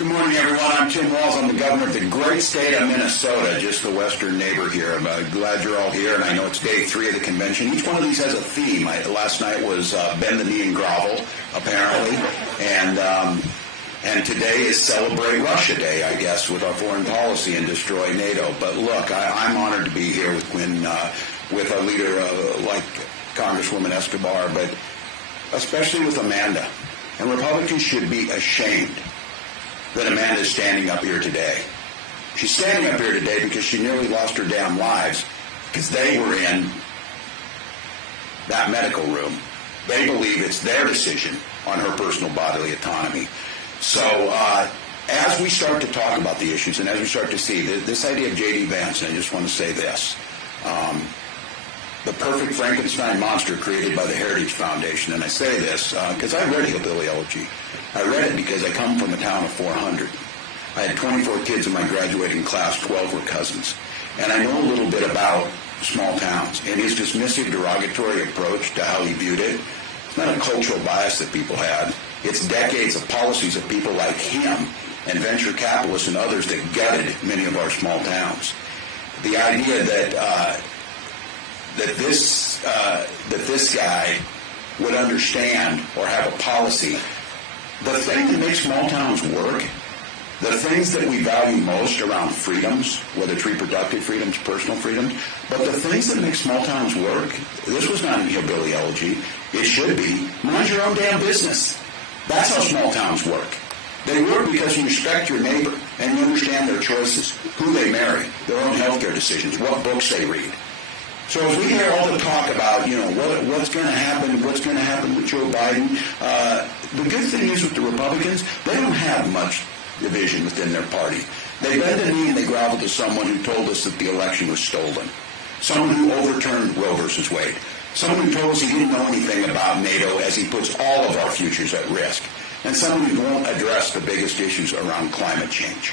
Good morning, everyone. I'm Tim Walz. I'm the governor of the great state of Minnesota, just the western neighbor here. I'm glad you're all here, and I know it's day 3 of the convention. Each one of these has a theme. Last night was bend the knee and grovel, apparently, and today is celebrate Russia Day, I guess, with our foreign policy and destroy NATO. But look, I'm honored to be here with a leader like Congresswoman Escobar, but especially with Amanda. And Republicans should be ashamed that Amanda is standing up here today. She's standing up here today because she nearly lost her damn lives because they were in that medical room. They believe it's their decision on her personal bodily autonomy. So as we start to talk about the issues and as we start to see this idea of J.D. Vance, and I just want to say this, the perfect Frankenstein monster created by the Heritage Foundation, and I say this because I read Hillbilly Elegy. I read it because I come from a town of 400. I had 24 kids in my graduating class, 12 were cousins. And I know a little bit about small towns. And his dismissive, derogatory approach to how he viewed it, it's not a cultural bias that people had. It's decades of policies of people like him and venture capitalists and others that gutted many of our small towns. The idea that this guy would understand or have a policy. The thing that makes small towns work, the things that we value most around freedoms, whether it's reproductive freedoms, personal freedoms, but the things that make small towns work, this was not in Hillbilly Elegy. It should be, mind your own damn business. That's how small towns work. They work because you respect your neighbor and you understand their choices, who they marry, their own healthcare decisions, what books they read. So as we hear all the talk about, what's going to happen with Joe Biden, the good thing is with the Republicans, they don't have much division within their party. They bend the knee and they grovel to someone who told us that the election was stolen, someone who overturned Roe versus Wade, someone who told us he didn't know anything about NATO as he puts all of our futures at risk, and someone who won't address the biggest issues around climate change.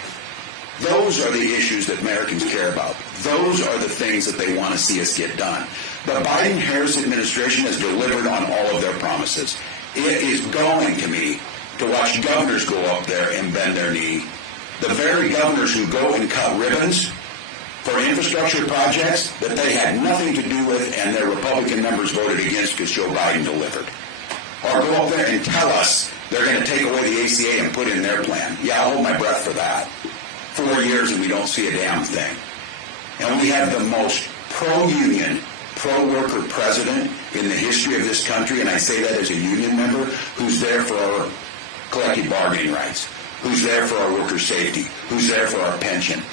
Those are the issues that Americans care about. Those are the things that they want to see us get done. The Biden-Harris administration has delivered on all of their promises. It is galling to me to watch governors go up there and bend their knee. The very governors who go and cut ribbons for infrastructure projects that they had nothing to do with and their Republican members voted against because Joe Biden delivered. Or go up there and tell us they're going to take away the ACA and put in their plan. Yeah, I'll hold my breath for that. 4 years and we don't see a damn thing. And we have the most pro-union, pro-worker president in the history of this country, and I say that as a union member, who's there for our collective bargaining rights, who's there for our worker safety, who's there for our pension,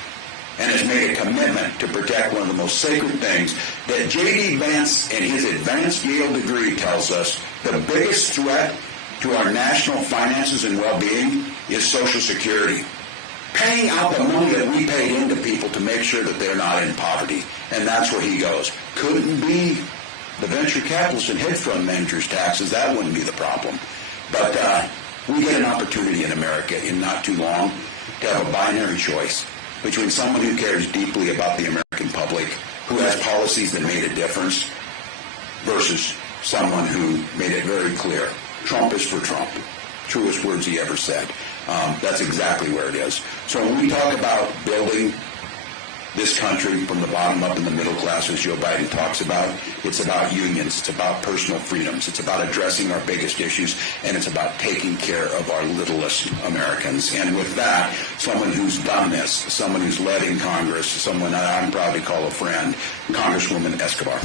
and has made a commitment to protect one of the most sacred things that J.D. Vance and his advanced Yale degree tells us the biggest threat to our national finances and well-being is Social Security. Paying out the money that we paid into people to make sure that they're not in poverty. And that's where he goes. Couldn't be the venture capitalists and hedge fund managers' taxes. That wouldn't be the problem. But we get an opportunity in America in not too long to have a binary choice between someone who cares deeply about the American public, who has policies that made a difference, versus someone who made it very clear. Trump is for Trump. Truest words he ever said. That's exactly where it is. So when we talk about building this country from the bottom up in the middle class, as Joe Biden talks about, it's about unions, it's about personal freedoms, it's about addressing our biggest issues, and it's about taking care of our littlest Americans. And with that, someone who's done this, someone who's led in Congress, someone that I'm proud to call a friend, Congresswoman Escobar.